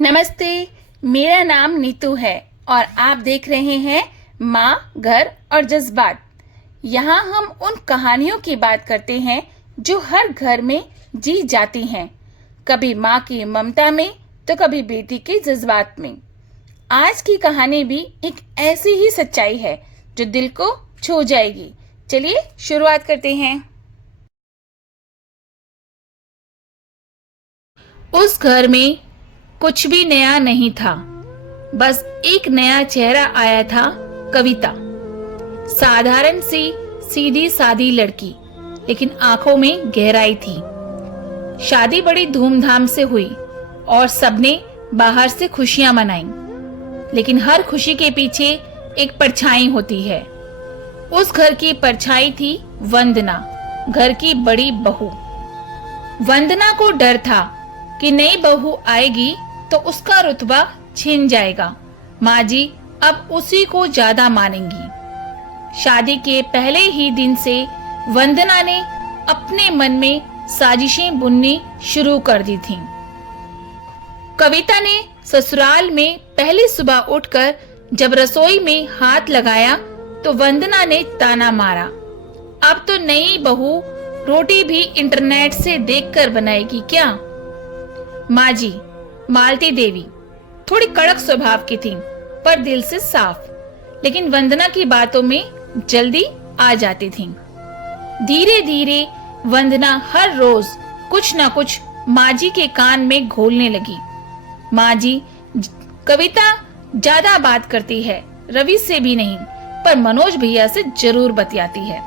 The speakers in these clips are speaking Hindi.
नमस्ते। मेरा नाम नीतू है और आप देख रहे हैं माँ, घर और जज्बात। यहाँ हम उन कहानियों की बात करते हैं जो हर घर में जी जाती हैं, कभी माँ की ममता में तो कभी बेटी के जज्बात में। आज की कहानी भी एक ऐसी ही सच्चाई है जो दिल को छू जाएगी। चलिए शुरुआत करते हैं। उस घर में कुछ भी नया नहीं था, बस एक नया चेहरा आया था, कविता। साधारण सी सीधी सादी लड़की, लेकिन आंखों में गहराई थी। शादी बड़ी धूमधाम से हुई और सबने बाहर से खुशियां मनाई, लेकिन हर खुशी के पीछे एक परछाई होती है। उस घर की परछाई थी वंदना, घर की बड़ी बहू। वंदना को डर था कि नई बहू आएगी तो उसका रुतबा छिन जाएगा। माँ जी अब उसी को ज्यादा मानेंगी। शादी के पहले ही दिन से वंदना ने अपने मन में साजिशें बुननी शुरू कर दी थीं। कविता ने ससुराल में पहली सुबह उठकर जब रसोई में हाथ लगाया तो वंदना ने ताना मारा, अब तो नई बहू रोटी भी इंटरनेट से देखकर बनाएगी क्या। माँ जी मालती देवी थोड़ी कड़क स्वभाव की थीं, पर दिल से साफ, लेकिन वंदना की बातों में जल्दी आ जाती थीं। धीरे धीरे वंदना हर रोज कुछ न कुछ माँ जी के कान में घोलने लगी। माँ जी कविता ज्यादा बात करती है, रवि से भी नहीं, पर मनोज भैया से जरूर बतियाती है।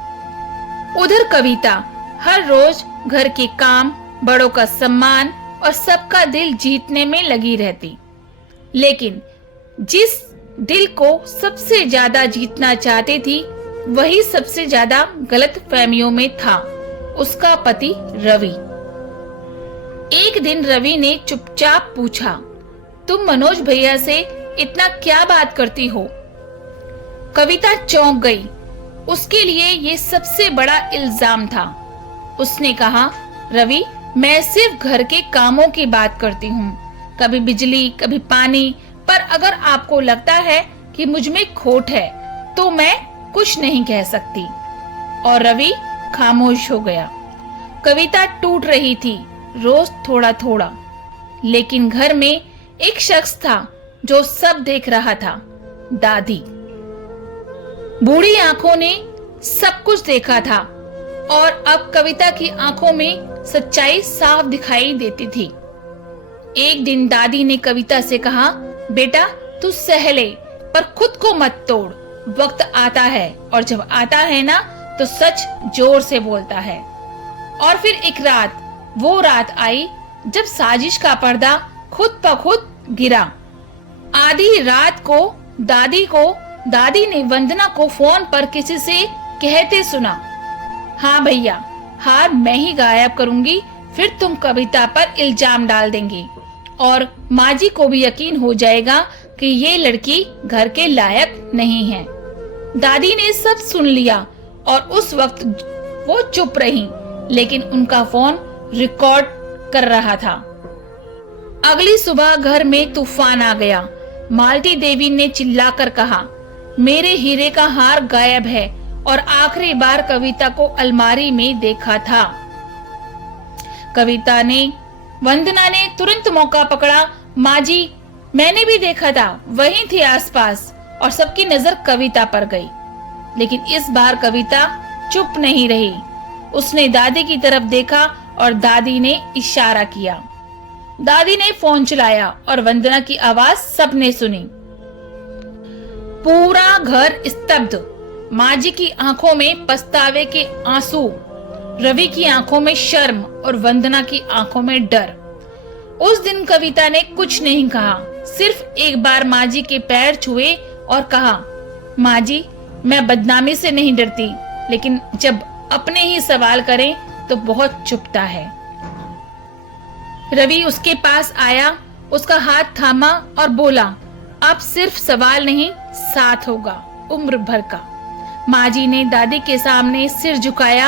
उधर कविता हर रोज घर के काम, बड़ों का सम्मान और सबका दिल जीतने में लगी रहती, लेकिन जिस दिल को सबसे ज्यादा जीतना चाहती थी वही सबसे ज्यादा गलत फहमियों में था, उसका पति रवि। एक दिन रवि ने चुपचाप पूछा, तुम मनोज भैया से इतना क्या बात करती हो। कविता चौंक गई, उसके लिए ये सबसे बड़ा इल्जाम था। उसने कहा, रवि मैं सिर्फ घर के कामों की बात करती हूँ, कभी बिजली कभी पानी, पर अगर आपको लगता है कि मुझ में खोट है तो मैं कुछ नहीं कह सकती। और रवि खामोश हो गया। कविता टूट रही थी, रोज थोड़ा थोड़ा, लेकिन घर में एक शख्स था जो सब देख रहा था, दादी। बूढ़ी आंखों ने सब कुछ देखा था और अब कविता की आंखों में सच्चाई साफ दिखाई देती थी। एक दिन दादी ने कविता से कहा, बेटा तू सह ले, पर खुद को मत तोड़, वक्त आता है और जब आता है ना तो सच जोर से बोलता है। और फिर एक रात, वो रात आई जब साजिश का पर्दा खुद ब खुद गिरा। आधी रात को दादी ने वंदना को फोन पर किसी से कहते सुना, हाँ भैया हार मैं ही गायब करूंगी, फिर तुम कविता पर इल्जाम डाल देंगे और माँ जी को भी यकीन हो जाएगा कि ये लड़की घर के लायक नहीं है। दादी ने सब सुन लिया और उस वक्त वो चुप रही, लेकिन उनका फोन रिकॉर्ड कर रहा था। अगली सुबह घर में तूफान आ गया। मालती देवी ने चिल्लाकर कहा, मेरे हीरे का हार गायब है और आखिरी बार कविता को अलमारी में देखा था। वंदना ने तुरंत मौका पकड़ा, माँ जी मैंने भी देखा था, वहीं थी आसपास। और सबकी नजर कविता पर गई, लेकिन इस बार कविता चुप नहीं रही। उसने दादी की तरफ देखा और दादी ने इशारा किया। दादी ने फोन चलाया और वंदना की आवाज सबने सुनी। पूरा घर स्तब्ध। माँ जी की आंखों में पछतावे के आंसू, रवि की आंखों में शर्म और वंदना की आंखों में डर। उस दिन कविता ने कुछ नहीं कहा, सिर्फ एक बार माँ जी के पैर छुए और कहा, माँ जी मैं बदनामी से नहीं डरती, लेकिन जब अपने ही सवाल करें तो बहुत चुभता है। रवि उसके पास आया, उसका हाथ थामा और बोला, अब सिर्फ सवाल नहीं, साथ होगा उम्र भर का। माँ जी ने दादी के सामने सिर झुकाया,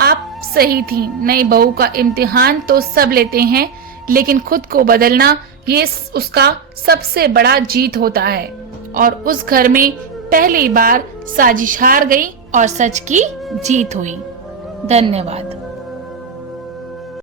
आप सही थी, नई बहू का इम्तिहान तो सब लेते हैं, लेकिन खुद को बदलना ये उसका सबसे बड़ा जीत होता है और उस घर में पहली बार साजिश हार गई और सच की जीत हुई। धन्यवाद।